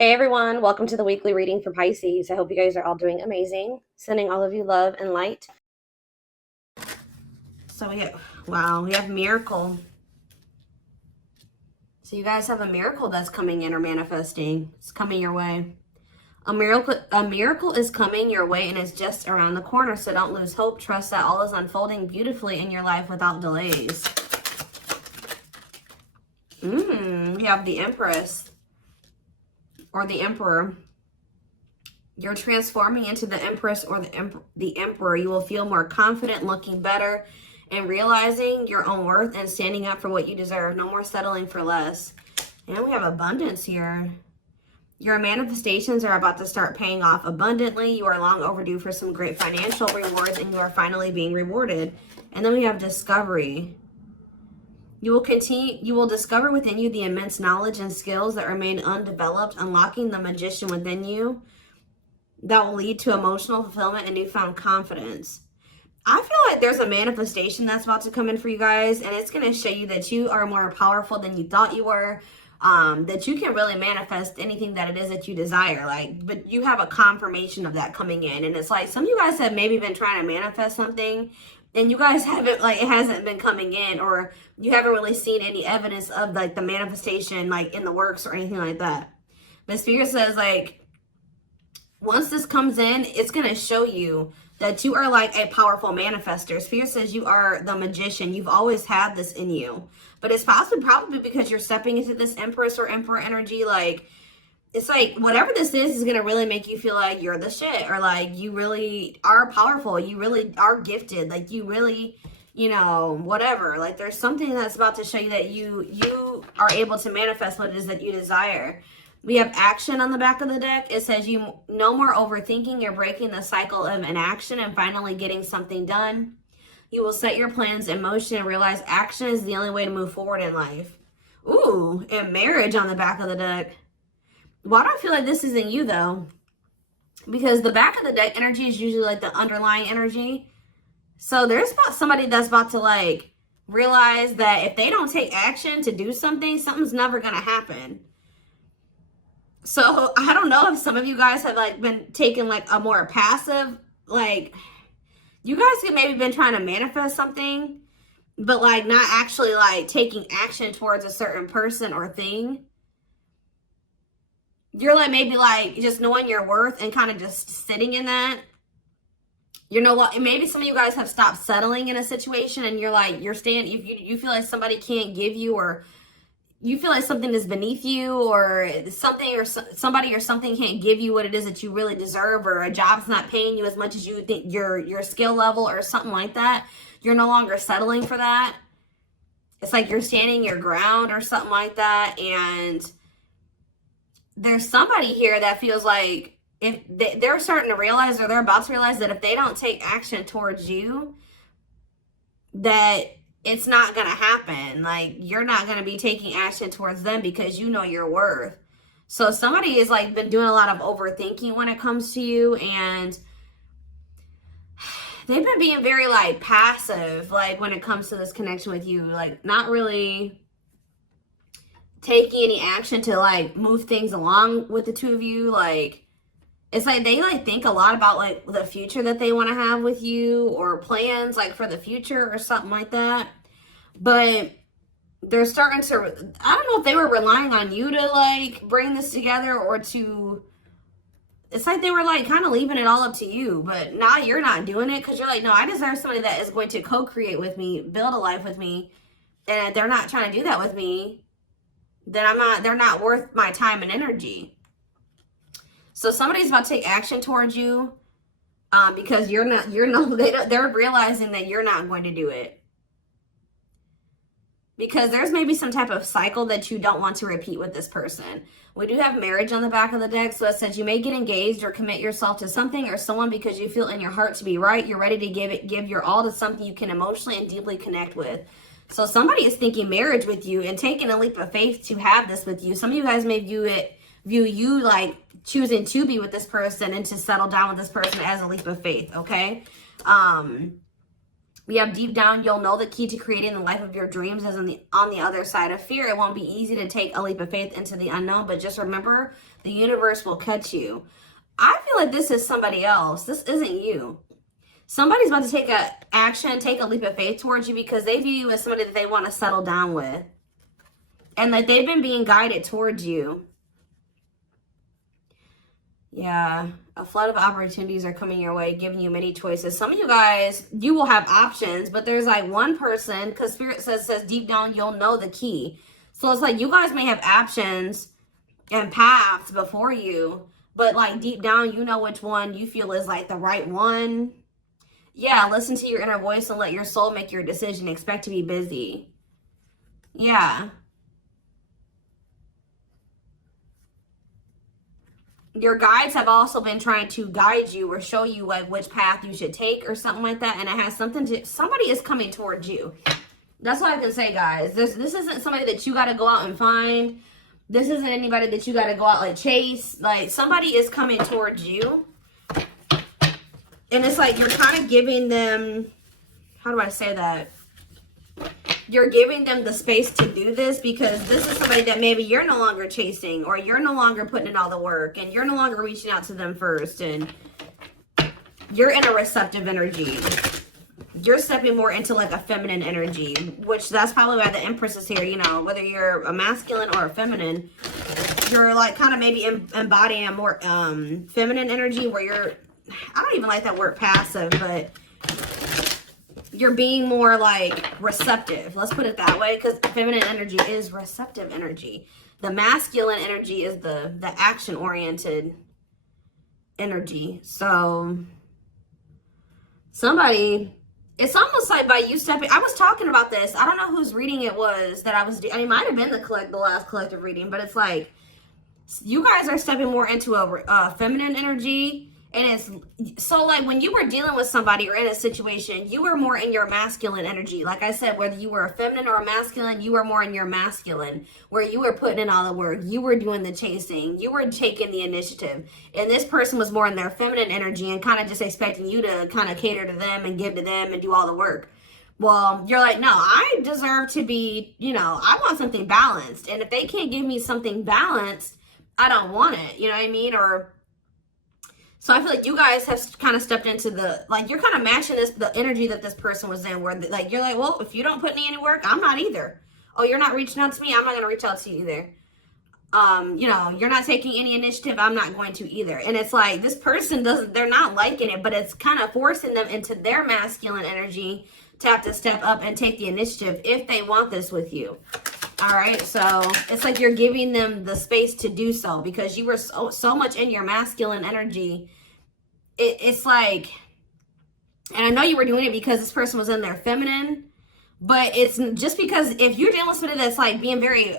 Hey everyone, welcome to the weekly reading for Pisces. I hope you guys are all doing amazing. Sending all of you love and light. So we have miracle. So you guys have a miracle that's coming in or manifesting. It's coming your way. A miracle is coming your way and it's just around the corner. So don't lose hope. Trust that all is unfolding beautifully in your life without delays. We have the Empress or the Emperor. You're transforming into the Empress or the Emperor. You will feel more confident, looking better, and realizing your own worth and standing up for what you deserve. No more settling for less. And we have abundance here. Your manifestations are about to start paying off abundantly. You are long overdue for some great financial rewards, and you are finally being rewarded. And then we have discovery. You will discover within you the immense knowledge and skills that remain undeveloped, unlocking the magician within you that will lead to emotional fulfillment and newfound confidence. I feel like there's a manifestation that's about to come in for you guys, and it's going to show you that you are more powerful than you thought you were, that you can really manifest anything that it is that you desire. But you have a confirmation of that coming in, and it's like some of you guys have maybe been trying to manifest something, and you guys haven't, it hasn't been coming in, or you haven't really seen any evidence of the manifestation in the works or anything like that. But Spirit says once this comes in, it's going to show you that you are a powerful manifester. Spirit says you are the magician. You've always had this in you. But it's probably because you're stepping into this Empress or Emperor energy. It's whatever this is going to really make you feel like you're the shit. Or you really are powerful. You really are gifted. You really, whatever. There's something that's about to show you that you are able to manifest what it is that you desire. We have action on the back of the deck. It says you no more overthinking. You're breaking the cycle of inaction and finally getting something done. You will set your plans in motion and realize action is the only way to move forward in life. Ooh, and marriage on the back of the deck. Why do I feel like this isn't you though? Because the back of the deck energy is usually the underlying energy. So there's somebody that's about to realize that if they don't take action to do something, something's never going to happen. So I don't know if some of you guys have been taking a more passive, you guys have maybe been trying to manifest something, but not actually taking action towards a certain person or thing. You're maybe just knowing your worth and kind of just sitting in that. You know what? Maybe some of you guys have stopped settling in a situation and you're staying, you feel like somebody can't give you, or you feel like something is beneath you, or something or somebody or something can't give you what it is that you really deserve, or a job's not paying you as much as you think your skill level or something like that. You're no longer settling for that. It's you're standing your ground or something like that. And there's somebody here that feels like if they're starting to realize, or they're about to realize, that if they don't take action towards you, that it's not going to happen. You're not going to be taking action towards them because you know your worth. So somebody has been doing a lot of overthinking when it comes to you, and they've been being very passive when it comes to this connection with you, not really taking any action to move things along with the two of you. It's they think a lot about the future that they want to have with you, or plans for the future or something like that. But they're starting to, I don't know if they were relying on you to bring this together, or to, it's they were kind of leaving it all up to you. But now you're not doing it because you're no, I deserve somebody that is going to co-create with me, build a life with me. And if they're not trying to do that with me, then they're not worth my time and energy. So somebody's about to take action towards you because they're realizing that you're not going to do it. Because there's maybe some type of cycle that you don't want to repeat with this person. We do have marriage on the back of the deck. So it says you may get engaged or commit yourself to something or someone because you feel in your heart to be right. You're ready to give your all to something you can emotionally and deeply connect with. So somebody is thinking marriage with you and taking a leap of faith to have this with you. Some of you guys may view you choosing to be with this person and to settle down with this person as a leap of faith, okay? We have deep down, you'll know the key to creating the life of your dreams is on the other side of fear. It won't be easy to take a leap of faith into the unknown, but just remember, the universe will catch you. I feel like this is somebody else. This isn't you. Somebody's about to take a action, take a leap of faith towards you because they view you as somebody that they want to settle down with. And that they've been being guided towards you. Yeah, a flood of opportunities are coming your way, giving you many choices. Some of you guys, you will have options, but there's like one person, because Spirit says deep down, you'll know the key. So it's like you guys may have options and paths before you, but like deep down, you know which one you feel is like the right one. Yeah, listen to your inner voice and let your soul make your decision. Expect to be busy. Yeah. Your guides have also been trying to guide you or show you like which path you should take or something like that. And it has something to, somebody is coming towards you. That's what I can say, guys. This isn't somebody that you got to go out and find. This isn't anybody that you got to go out and chase. Like, somebody is coming towards you. And it's like you're kind of giving them, how do I say that? You're giving them the space to do this because this is somebody that maybe you're no longer chasing, or you're no longer putting in all the work, and you're no longer reaching out to them first, and you're in a receptive energy. You're stepping more into like a feminine energy, which that's probably why the Empress is here. You know, whether you're a masculine or a feminine, you're like kind of maybe embodying a more feminine energy where you're, I don't even like that word passive, but you're being more like receptive. Let's put it that way, because feminine energy is receptive energy. The masculine energy is the action-oriented energy. So somebody, it's almost like by you stepping, I was talking about this. I don't know whose reading it was that I was doing. It might have been the last collective reading, but it's like you guys are stepping more into a feminine energy. And it's so like when you were dealing with somebody or in a situation, you were more in your masculine energy. Like I said, whether you were a feminine or a masculine, you were more in your masculine, where you were putting in all the work. You were doing the chasing. You were taking the initiative. And this person was more in their feminine energy and kind of just expecting you to kind of cater to them and give to them and do all the work. Well, you're like, no, I deserve to be, you know, I want something balanced. And if they can't give me something balanced, I don't want it. You know what I mean? So I feel like you guys have kind of stepped into the, like, you're kind of matching the energy that this person was in, where like, you're like, well, if you don't put me any work, I'm not either. Oh, you're not reaching out to me, I'm not going to reach out to you either. You know, you're not taking any initiative, I'm not going to either. And it's like, this person they're not liking it, but it's kind of forcing them into their masculine energy to have to step up and take the initiative if they want this with you. All right, so it's like you're giving them the space to do so because you were so much in your masculine energy. It's like, and I know you were doing it because this person was in their feminine, but it's just because if you're dealing with somebody that's like being very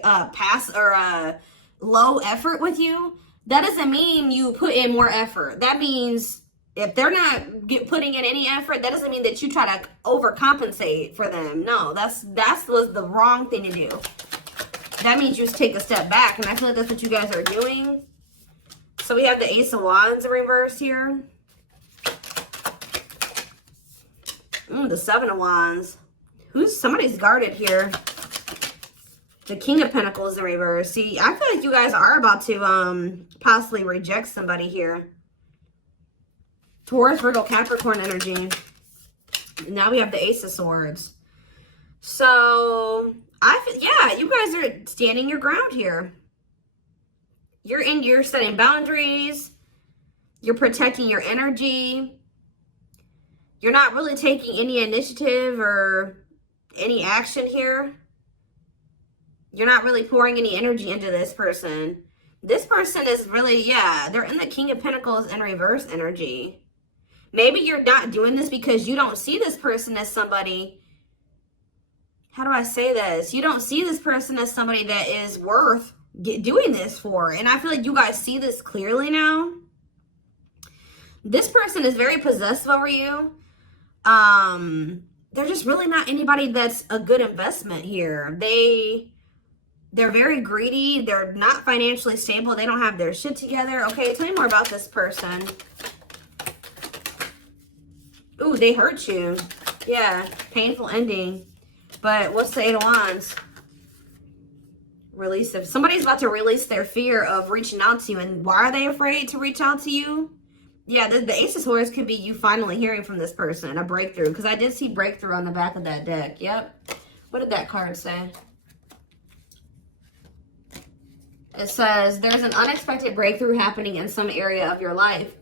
low effort with you, that doesn't mean you put in more effort. That means if they're not putting in any effort, that doesn't mean that you try to overcompensate for them. No, that was the wrong thing to do. That means you just take a step back, and I feel like that's what you guys are doing. So we have the Ace of Wands in reverse here. The Seven of Wands. Somebody's guarded here. The King of Pentacles in reverse. See, I feel like you guys are about to possibly reject somebody here. Taurus, Virgo, Capricorn energy. Now we have the Ace of Swords. So, yeah, you guys are standing your ground here. You're setting boundaries. You're protecting your energy. You're not really taking any initiative or any action here. You're not really pouring any energy into this person. This person is really, yeah, they're in the King of Pentacles in reverse energy. Maybe you're not doing this because you don't see this person as somebody, how do I say this? You don't see this person as somebody that is worth doing this for. And I feel like you guys see this clearly now. This person is very possessive over you. They're just really not anybody that's a good investment here. They're very greedy. They're not financially stable. They don't have their shit together. Okay, tell me more about this person. Ooh, they hurt you. Yeah, painful ending. But what's the 8 of Wands? Release of, somebody's about to release their fear of reaching out to you. And why are they afraid to reach out to you? Yeah, the Ace of Swords could be you finally hearing from this person, a breakthrough. Because I did see breakthrough on the back of that deck. Yep. What did that card say? It says, there's an unexpected breakthrough happening in some area of your life.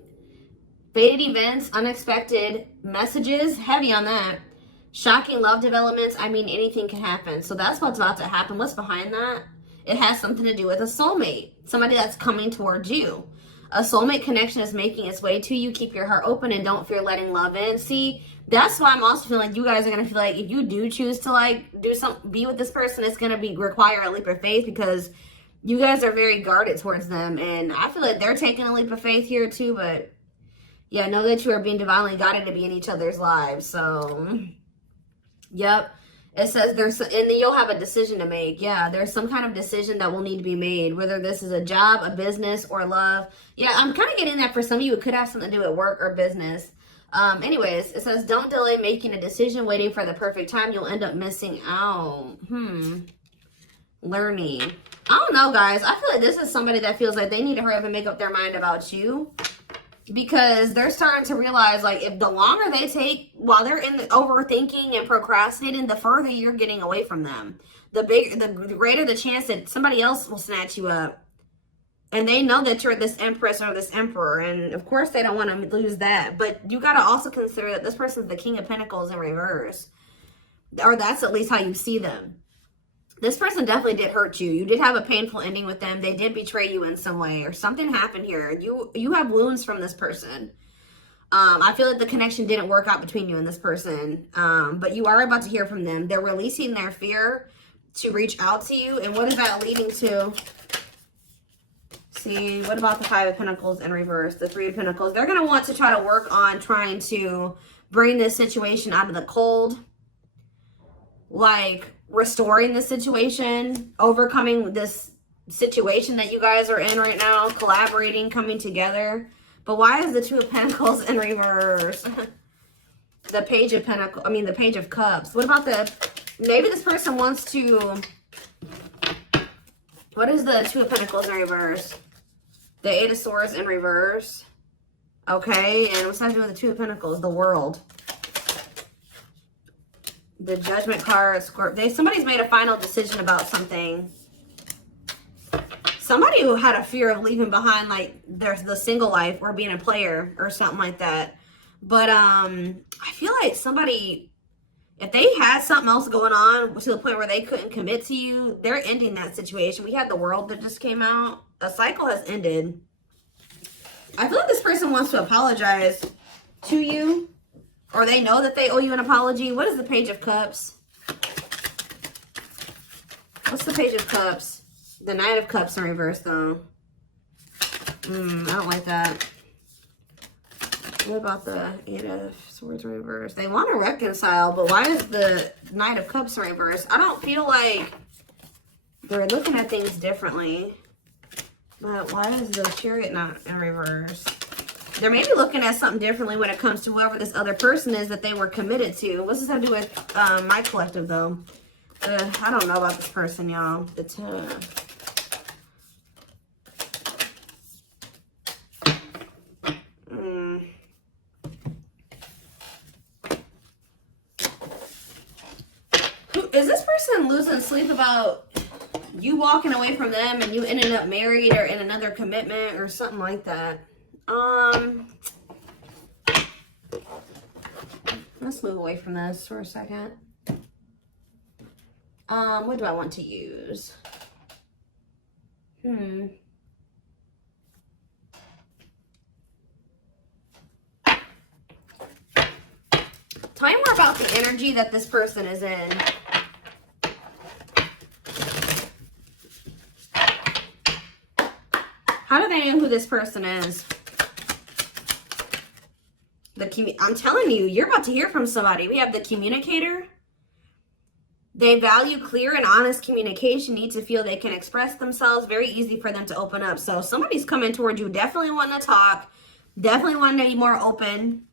Fated events, unexpected messages, heavy on that. Shocking love developments, I mean, anything can happen. So that's what's about to happen. What's behind that? It has something to do with a soulmate. Somebody that's coming towards you. A soulmate connection is making its way to you. Keep your heart open and don't fear letting love in. See, that's why I'm also feeling like you guys are going to feel like if you do choose to like be with this person, it's going to require a leap of faith because you guys are very guarded towards them. And I feel like they're taking a leap of faith here too. But yeah, know that you are being divinely guided to be in each other's lives. So, yep. It says and then you'll have a decision to make. Yeah, there's some kind of decision that will need to be made, whether this is a job, a business, or love. Yeah, I'm kind of getting that for some of you. It could have something to do with work or business. Anyways, it says, don't delay making a decision, waiting for the perfect time. You'll end up missing out. Learning. I don't know, guys. I feel like this is somebody that feels like they need to hurry up and make up their mind about you. Because they're starting to realize, like, if the longer they take while they're in the overthinking and procrastinating, the further you're getting away from them. The greater the chance that somebody else will snatch you up. And they know that you're this empress or this emperor. And, of course, they don't want to lose that. But you got to also consider that this person's the King of Pentacles in reverse. Or that's at least how you see them. This person definitely did hurt you. You did have a painful ending with them. They did betray you in some way or something happened here. You have wounds from this person. I feel like the connection didn't work out between you and this person. But you are about to hear from them. They're releasing their fear to reach out to you. And what is that leading to? See, what about the 5 of Pentacles in reverse? The 3 of Pentacles. They're going to want to try to work on trying to bring this situation out of the cold. Like restoring the situation, overcoming this situation that you guys are in right now, collaborating, coming together. But why is the 2 of Pentacles in reverse? The Page of Pentacles, the Page of Cups. What about maybe this person wants to, what is the 2 of Pentacles in reverse? The 8 of Swords in reverse. Okay, and what's that doing with the 2 of Pentacles? The World. The Judgment card, Scorpio. Somebody's made a final decision about something. Somebody who had a fear of leaving behind, like, the single life or being a player or something like that. But I feel like somebody, if they had something else going on to the point where they couldn't commit to you, they're ending that situation. We had the World that just came out. A cycle has ended. I feel like this person wants to apologize to you. Or they know that they owe you an apology. What is the Page of Cups? What's the Page of Cups? The Knight of Cups in reverse, though. I don't like that. What about the 8 of Swords in reverse? They want to reconcile, but why is the Knight of Cups in reverse? I don't feel like they're looking at things differently. But why is the Chariot not in reverse? They're maybe looking at something differently when it comes to whoever this other person is that they were committed to. What's this have to do with my collective, though? I don't know about this person, y'all. Is this person losing sleep about you walking away from them and you ended up married or in another commitment or something like that? Let's move away from this for a second. What do I want to use? Tell me more about the energy that this person is in. How do they know who this person is? I'm telling you, you're about to hear from somebody. We have the Communicator. They value clear and honest communication, need to feel they can express themselves. Very easy for them to open up. So somebody's coming towards you, definitely wanting to talk, definitely wanting to be more open.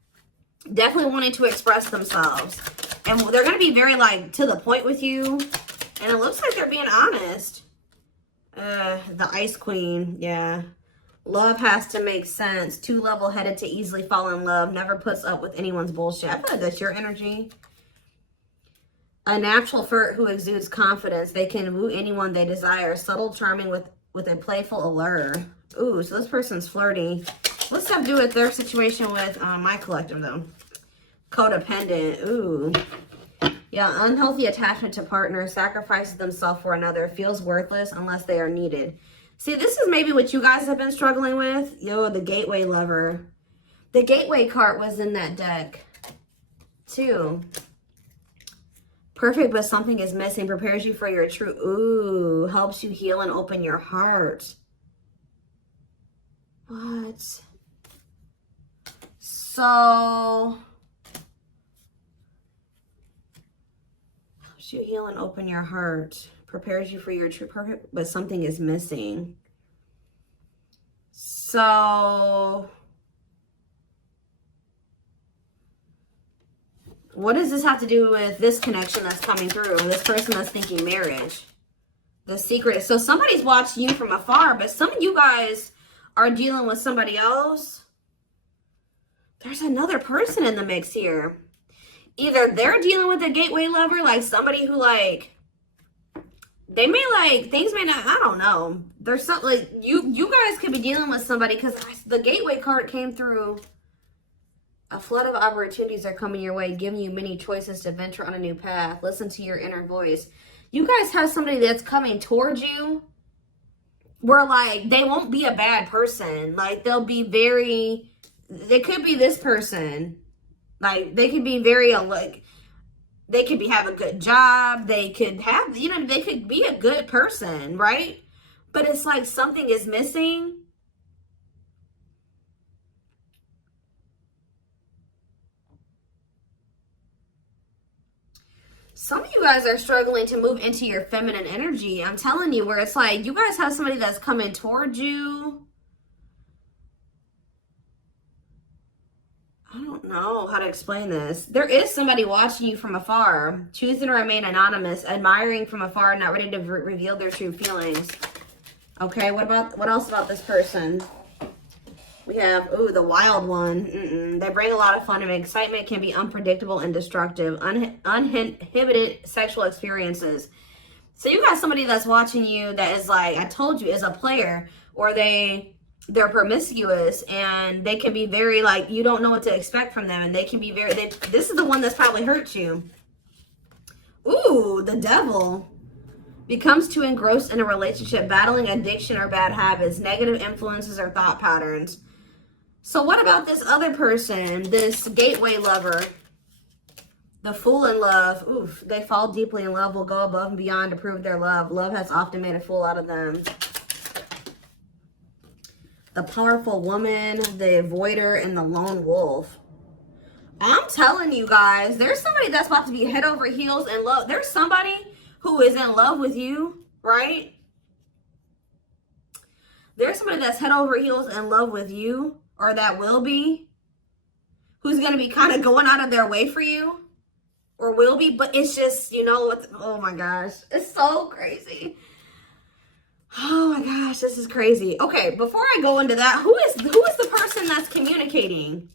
Definitely wanting to express themselves. And they're going to be very, like, to the point with you. And it looks like they're being honest. The Ice Queen. Yeah. Love has to make sense. Too level-headed to easily fall in love. Never puts up with anyone's bullshit. I feel like that's your energy. A natural flirt who exudes confidence. They can woo anyone they desire. Subtle, charming with a playful allure. Ooh, so this person's flirty. What's that do with their situation with my collective, though? Codependent. Ooh. Yeah, unhealthy attachment to partner. Sacrifices themselves for another. Feels worthless unless they are needed. See, this is maybe what you guys have been struggling with. Yo, the gateway lover. The gateway card was in that deck, too. Perfect, but something is missing. Prepares you for your true... Ooh, helps you heal and open your heart. What? So... helps you heal and open your heart. Prepares you for your true perfect, but something is missing. So... what does this have to do with this connection that's coming through? This person that's thinking marriage. The secret. So somebody's watching you from afar, but some of you guys are dealing with somebody else. There's another person in the mix here. Either they're dealing with a gateway lover, like somebody who, like, they may, like, things may not, I don't know. There's something, like, you guys could be dealing with somebody, because the gateway card came through. A flood of opportunities are coming your way, giving you many choices to venture on a new path. Listen to your inner voice. You guys have somebody that's coming towards you where, like, they won't be a bad person. Like, they'll be very, they could be this person. Like, they could be very, like, they could have a good job. They could have, you know, they could be a good person, right? But it's like something is missing. Some of you guys are struggling to move into your feminine energy. I'm telling you, where it's like you guys have somebody that's coming towards you. I don't know how to explain this. There is somebody watching you from afar, choosing to remain anonymous, admiring from afar, not ready to reveal their true feelings. Okay, what else about this person? We have, ooh, the wild one. They bring a lot of fun and excitement, can be unpredictable and destructive. Uninhibited sexual experiences. So you got somebody that's watching you that is, like, I told you, is a player, or they're promiscuous, and they can be very, like, you don't know what to expect from them, and they can be very, this is the one that's probably hurt you. Ooh, the devil. Becomes too engrossed in a relationship, battling addiction or bad habits, negative influences or thought patterns. So what about this other person, this gateway lover? The fool in love. Oof, they fall deeply in love, will go above and beyond to prove their love. Love has often made a fool out of them. The powerful woman, the avoider, and the lone wolf. I'm telling you guys, there's somebody that's about to be head over heels in love. There's somebody who is in love with you, right? There's somebody that's head over heels in love with you, or that will be, who's going to be kind of going out of their way for you, or will be, but it's just, you know, oh my gosh, it's so crazy. Oh my gosh, this is crazy. Okay, before I go into that, who is the person that's communicating?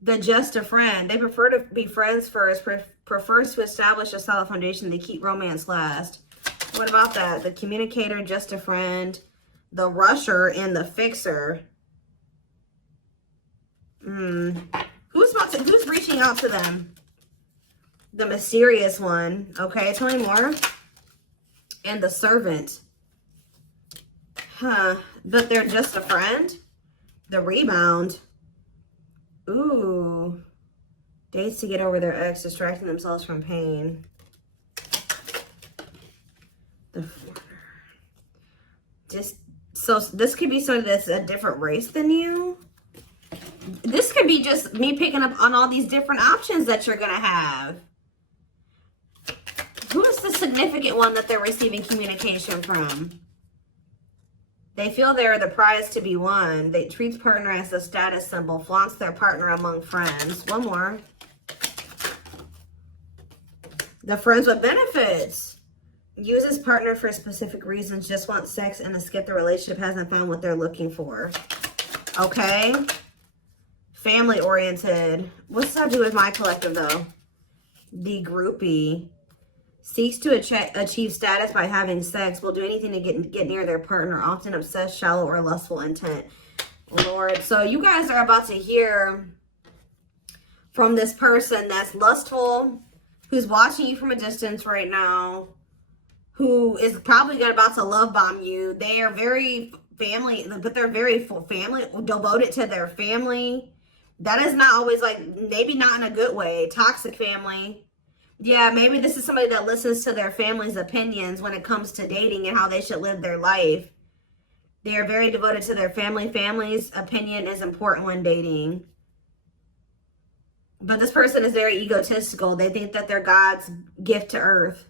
The just a friend. They prefer to be friends first, prefers to establish a solid foundation. They keep romance last. What about that? The communicator, just a friend, the rusher, and the fixer. Who's reaching out to them? The mysterious one. Okay, tell me more. And the servant. Huh. But they're just a friend? The rebound. Ooh. Dates to get over their ex, distracting themselves from pain. The foreigner. So this could be somebody that's a different race than you. This could be just me picking up on all these different options that you're going to have. Who is the significant one that they're receiving communication from? They feel they're the prize to be won. They treat partner as a status symbol, flaunts their partner among friends. One more. The friends with benefits. Uses partner for specific reasons, just wants sex and to skip the relationship, hasn't found what they're looking for. Okay. Family oriented. What's that do with my collective though? The groupie. Seeks to achieve status by having sex. Will do anything to get near their partner. Often obsessed, shallow, or lustful intent. Lord. So you guys are about to hear from this person that's lustful, who's watching you from a distance right now, who is probably about to love bomb you. They are very family, but they're very family, devoted to their family. That is not always like, maybe not in a good way. Toxic family. Yeah, maybe this is somebody that listens to their family's opinions when it comes to dating and how they should live their life. They are very devoted to their family. Family's opinion is important when dating. But this person is very egotistical. They think that they're God's gift to earth.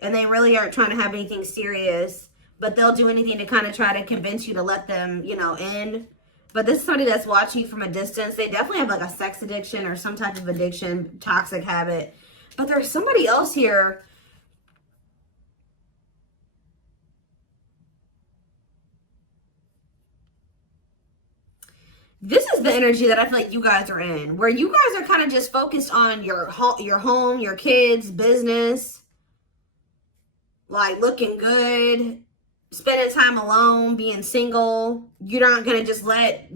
And they really aren't trying to have anything serious. But they'll do anything to kind of try to convince you to let them, you know, in. But this is somebody that's watching you from a distance. They definitely have like a sex addiction or some type of addiction, toxic habit. But there's somebody else here. This is the energy that I feel like you guys are in, where you guys are kind of just focused on your home, your kids, business, like looking good, spending time alone, being single. You're not going to just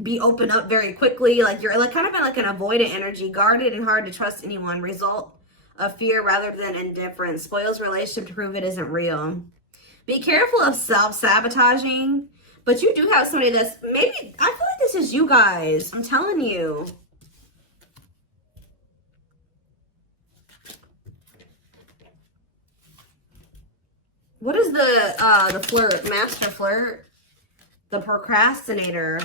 be open up very quickly. Like you're like kind of in like an avoidant energy, guarded and hard to trust anyone. Result of fear rather than indifference. Spoils relationship to prove it isn't real. Be careful of self-sabotaging. But you do have somebody that's maybe, I feel like this is you guys. I'm telling you. What is the flirt? Master flirt? The procrastinator.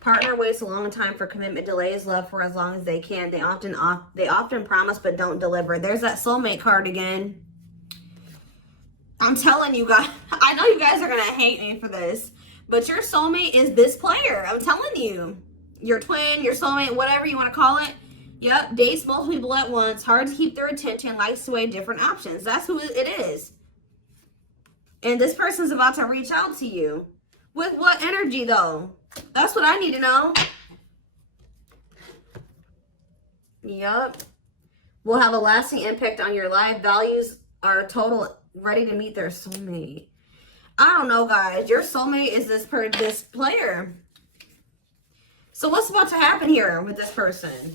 Partner waits a long time for commitment, delays love for as long as they can. They often promise but don't deliver. There's that soulmate card again. I'm telling you guys, I know you guys are going to hate me for this, but your soulmate is this player. I'm telling you. Your twin, your soulmate, whatever you want to call it. Yep, dates multiple people at once, hard to keep their attention, likes to weigh different options. That's who it is. And this person's about to reach out to you. With what energy though? That's what I need to know. Yup. Will have a lasting impact on your life. Values are total, ready to meet their soulmate. I don't know, guys. Your soulmate is this player. So what's about to happen here with this person?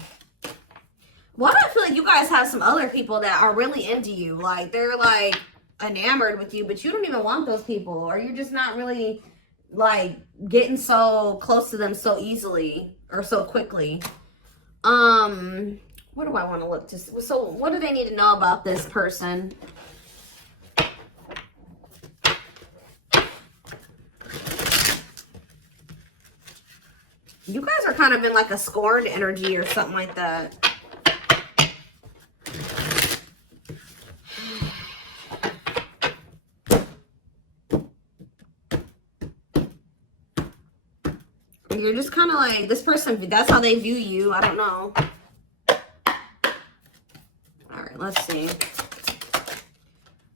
Well, I feel like you guys have some other people that are really into you. Like, they're like enamored with you, but you don't even want those people. Or you're just not really like getting so close to them so easily or so quickly. What do I want to look to? So what do they need to know about this person? You guys are kind of in like a scorned energy or something like that. You're just kind of like, this person, that's how they view you. I don't know. All right, let's see.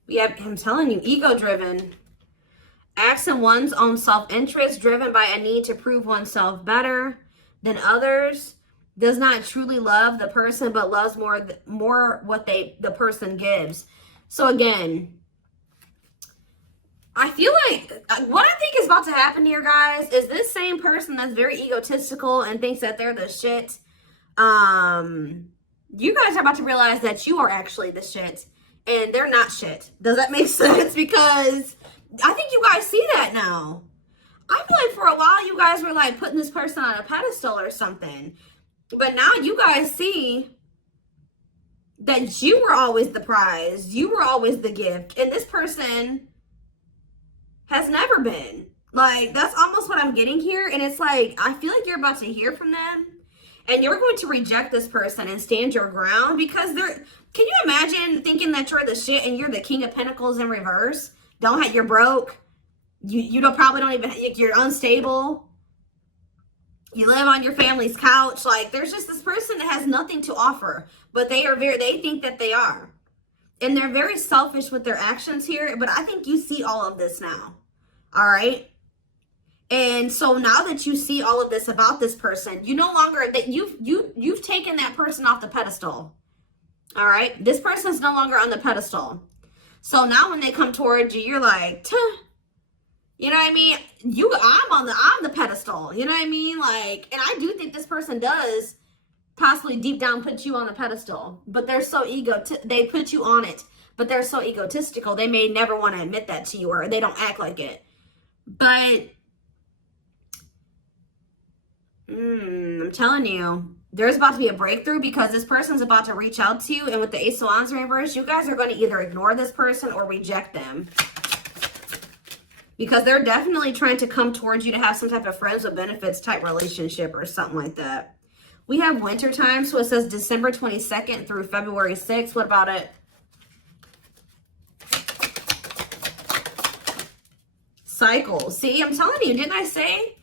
Yeah, I'm telling you, ego-driven. Acts in one's own self-interest, driven by a need to prove oneself better than others. Does not truly love the person, but loves more what the person gives. So again, I feel like what I think is about to happen here, guys, is this same person that's very egotistical and thinks that they're the shit. You guys are about to realize that you are actually the shit and they're not shit. Does that make sense? Because I think you guys see that now. I feel like for a while you guys were like putting this person on a pedestal or something. But now you guys see that you were always the prize. You were always the gift. And this person has never been. Like, that's almost what I'm getting here. And it's like, I feel like you're about to hear from them. And you're going to reject this person and stand your ground. Because they're, can you imagine thinking that you're the shit and you're the King of Pentacles in reverse? You're broke. You don't probably don't even, you're unstable. You live on your family's couch. Like, there's just this person that has nothing to offer, but they think that they are. And they're very selfish with their actions here, but I think you see all of this now. All right? And so now that you see all of this about this person, you no longer, that you've taken that person off the pedestal. All right? This person's no longer on the pedestal. So now when they come towards you, you're like, tuh. You know what I mean? I'm the pedestal. You know what I mean? Like, and I do think this person does possibly deep down put you on a pedestal, but they're so they put you on it, but they're so egotistical. They may never want to admit that to you, or they don't act like it. But I'm telling you, there's about to be a breakthrough, because this person's about to reach out to you. And with the Ace of Wands reverse, you guys are going to either ignore this person or reject them, because they're definitely trying to come towards you to have some type of friends with benefits type relationship or something like that. We have winter time, so it says December 22nd through February 6th. What about it? Cycle. See, I'm telling you, didn't I say?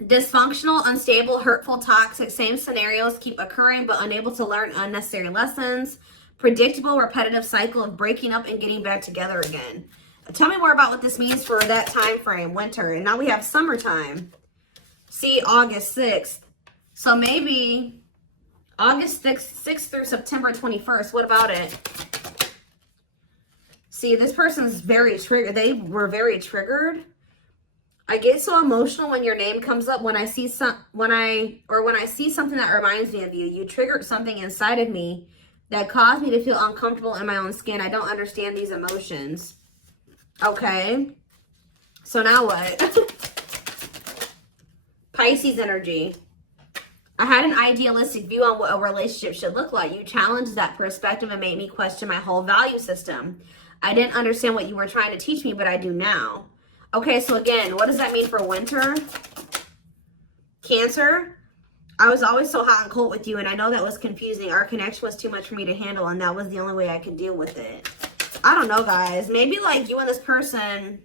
Dysfunctional, unstable, hurtful, toxic, same scenarios keep occurring but unable to learn unnecessary lessons. Predictable, repetitive cycle of breaking up and getting back together again. Tell me more about what this means for that time frame, winter. And now we have summertime. See, August 6th. So maybe August 6th through September 21st. What about it? See, this person's very triggered. They were very triggered. I get so emotional when your name comes up. When I see something that reminds me of you. You triggered something inside of me that caused me to feel uncomfortable in my own skin. I don't understand these emotions. Okay. So now what? Pisces energy. I had an idealistic view on what a relationship should look like. You challenged that perspective and made me question my whole value system. I didn't understand what you were trying to teach me, but I do now. Okay, so again, what does that mean for winter? Cancer. I was always so hot and cold with you, and I know that was confusing. Our connection was too much for me to handle, and that was the only way I could deal with it. I don't know, guys. Maybe like you and this person.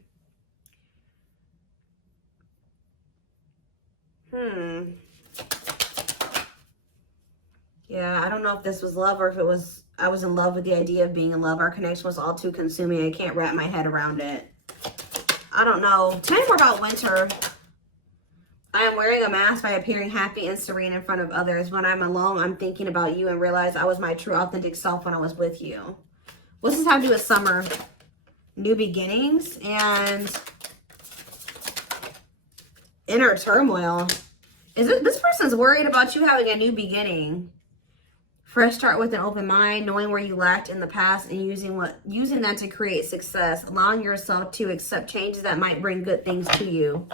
Yeah, I don't know if this was love or if it was, I was in love with the idea of being in love. Our connection was all too consuming. I can't wrap my head around it. I don't know. Tell me more about winter. I am wearing a mask by appearing happy and serene in front of others. When I'm alone, I'm thinking about you and realize I was my true authentic self when I was with you. What's this have to do with summer? New beginnings and inner turmoil. Is it this person's worried about you having a new beginning? Fresh start with an open mind, knowing where you lacked in the past and using that to create success, allowing yourself to accept changes that might bring good things to you.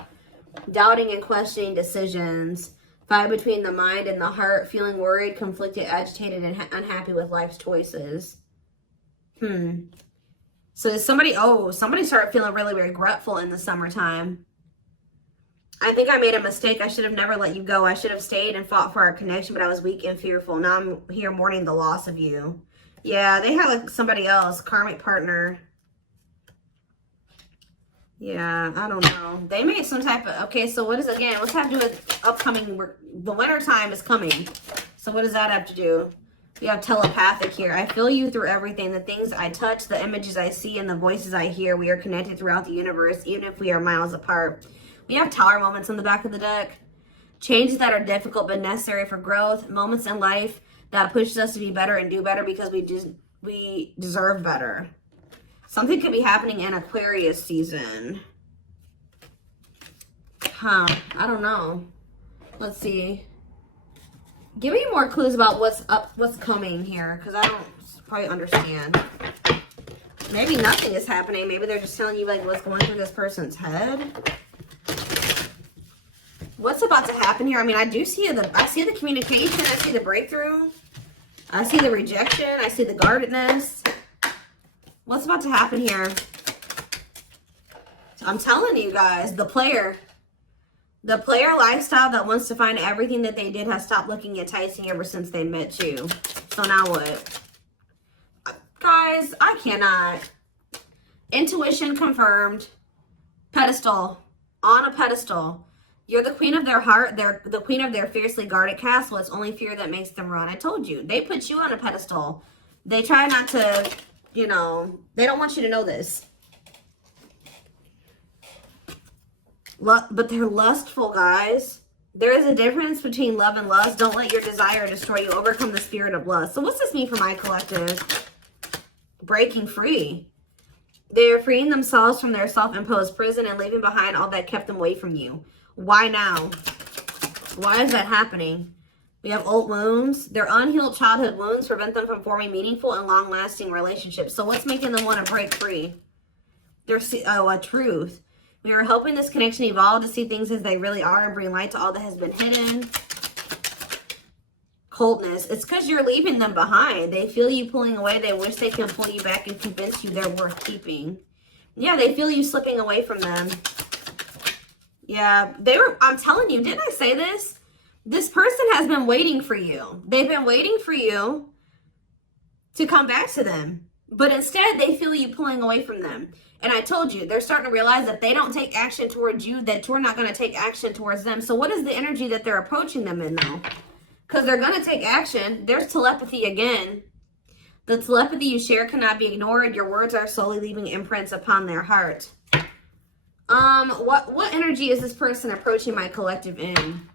Doubting and questioning decisions, fight between the mind and the heart, feeling worried, conflicted, agitated, and unhappy with life's choices. So somebody started feeling really regretful in the summertime. I think I made a mistake. I should have never let you go. I should have stayed and fought for our connection, but I was weak and fearful. Now I'm here mourning the loss of you. Yeah, they had like somebody else, karmic partner. Yeah, I don't know. They made some type of, okay, so what is, again, what's have to do with upcoming, the winter time is coming. So what does that have to do? We have telepathic here. I feel you through everything. The things I touch, the images I see, and the voices I hear. We are connected throughout the universe, even if we are miles apart. We have tower moments on the back of the deck. Changes that are difficult but necessary for growth. Moments in life that pushes us to be better and do better because we deserve better. Something could be happening in Aquarius season. I don't know. Let's see. Give me more clues about what's coming here, because I don't probably understand. Maybe nothing is happening. Maybe they're just telling you like what's going through this person's head. What's about to happen here? I mean, I see the communication. I see the breakthrough. I see the rejection. I see the guardedness. What's about to happen here? I'm telling you guys, the player lifestyle that wants to find everything that they did has stopped looking enticing ever since they met you. So now what? Guys, I cannot. Intuition confirmed. Pedestal. On a pedestal. You're the queen of their heart. They're the queen of their fiercely guarded castle. It's only fear that makes them run. I told you. They put you on a pedestal. They try not to, you know, they don't want you to know this. But they're lustful, guys. There is a difference between love and lust. Don't let your desire destroy you. Overcome the spirit of lust. So what's this mean for my collective? Breaking free. They are freeing themselves from their self-imposed prison and leaving behind all that kept them away from you. Why now? Why is that happening? We have old wounds. Their unhealed childhood wounds prevent them from forming meaningful and long-lasting relationships. So what's making them want to break free? There's a truth. We are helping this connection evolve to see things as they really are and bring light to all that has been hidden. Coldness. It's because you're leaving them behind. They feel you pulling away. They wish they can pull you back and convince you they're worth keeping. Yeah, they feel you slipping away from them. Yeah, I'm telling you, didn't I say this? This person has been waiting for you. They've been waiting for you to come back to them. But instead, they feel you pulling away from them. And I told you, they're starting to realize that they don't take action towards you, that you're not going to take action towards them. So what is the energy that they're approaching them in, though? Because they're going to take action. There's telepathy again. The telepathy you share cannot be ignored. Your words are slowly leaving imprints upon their heart. What energy is this person approaching my collective in?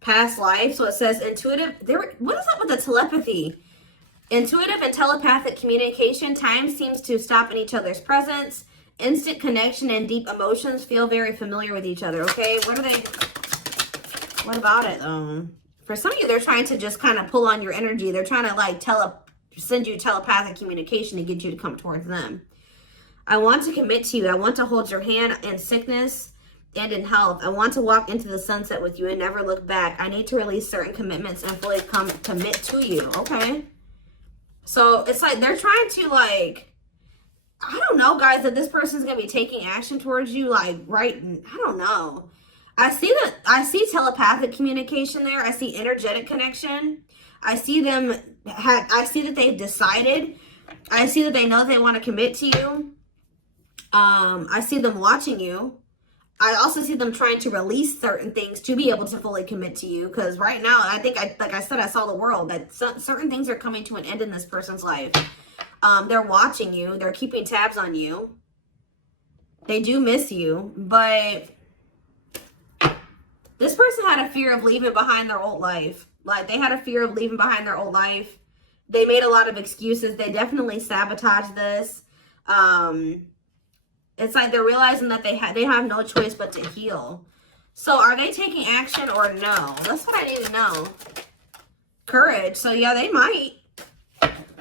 Past life. So it says intuitive. What is up with the telepathy? Intuitive and telepathic communication. Time seems to stop in each other's presence. Instant connection and deep emotions feel very familiar with each other. Okay, what about it though? For some of you, they're trying to just kind of pull on your energy. They're trying to like send you telepathic communication to get you to come towards them. I want to commit to you. I want to hold your hand in sickness and in health. I want to walk into the sunset with you and never look back. I need to release certain commitments and fully commit to you. Okay. So it's like they're trying to like, I don't know, guys, that this person's going to be taking action towards you. Like, right. I don't know. I see telepathic communication there. I see energetic connection. I see I see that they've decided. I see that they know they want to commit to you. I see them watching you. I also see them trying to release certain things to be able to fully commit to you. Because right now, I think, like I said, I saw the world. That certain things are coming to an end in this person's life. They're watching you. They're keeping tabs on you. They do miss you. But this person had a fear of leaving behind their old life. Like, they had a fear of leaving behind their old life. They made a lot of excuses. They definitely sabotaged this. It's like they're realizing that they have no choice but to heal. So are they taking action or no? That's what I need to know. Courage. So yeah, they might.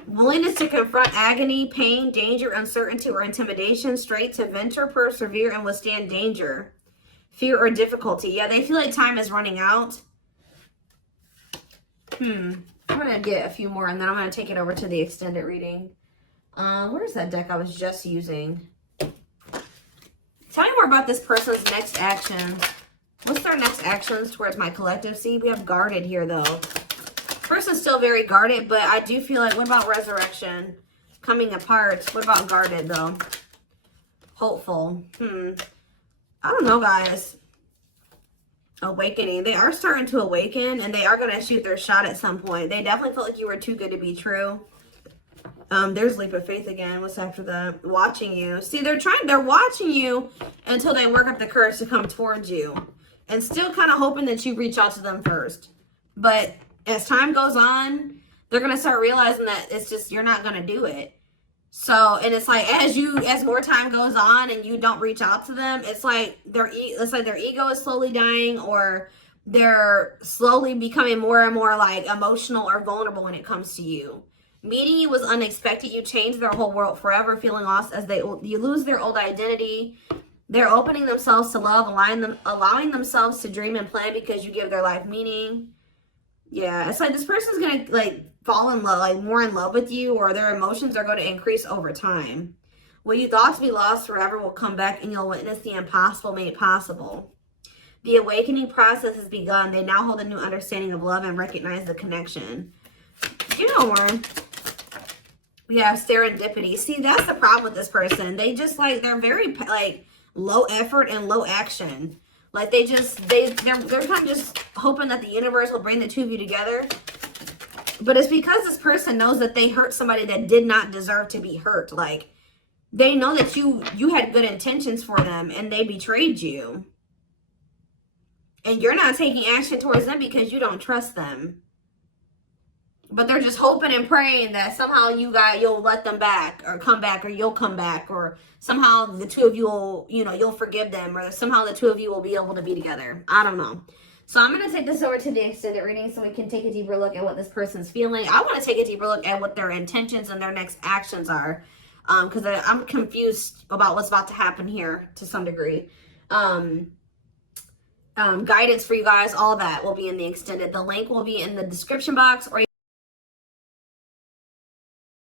Willingness to confront agony, pain, danger, uncertainty, or intimidation. Straight to venture, persevere, and withstand danger. Fear or difficulty. Yeah, they feel like time is running out. I'm going to get a few more and then I'm going to take it over to the extended reading. Where's that deck I was just using? Tell me more about this person's next action. What's their next actions towards my collective? See, we have guarded here, though. Person's still very guarded, but I do feel like, what about resurrection? Coming apart. What about guarded, though? Hopeful. I don't know, guys. Awakening. They are starting to awaken, and they are going to shoot their shot at some point. They definitely felt like you were too good to be true. There's leap of faith again. What's after that? Watching you. See, they're watching you until they work up the courage to come towards you. And still kind of hoping that you reach out to them first. But as time goes on, they're going to start realizing that it's just, you're not going to do it. So, and it's like, as more time goes on and you don't reach out to them, it's like their ego is slowly dying, or they're slowly becoming more and more like emotional or vulnerable when it comes to you. Meeting you was unexpected. You changed their whole world forever, feeling lost as you lose their old identity. They're opening themselves to love, allowing themselves to dream and plan because you give their life meaning. Yeah, it's like this person's going to like fall in love, like more in love with you, or their emotions are going to increase over time. What you thought to be lost forever will come back and you'll witness the impossible made possible. The awakening process has begun. They now hold a new understanding of love and recognize the connection. You know more. We have serendipity. See, that's the problem with this person. They just like, they're very like low effort and low action. Like they're kind of just hoping that the universe will bring the two of you together. But it's because this person knows that they hurt somebody that did not deserve to be hurt. Like they know that you had good intentions for them and they betrayed you. And you're not taking action towards them because you don't trust them. But they're just hoping and praying that somehow you'll let them back or come back, or you'll come back, or somehow the two of you will, you'll forgive them, or somehow the two of you will be able to be together. I don't know. So I'm going to take this over to the extended reading so we can take a deeper look at what this person's feeling. I want to take a deeper look at what their intentions and their next actions are, because I'm confused about what's about to happen here to some degree. Guidance for you guys, all that will be in the extended. The link will be in the description box, or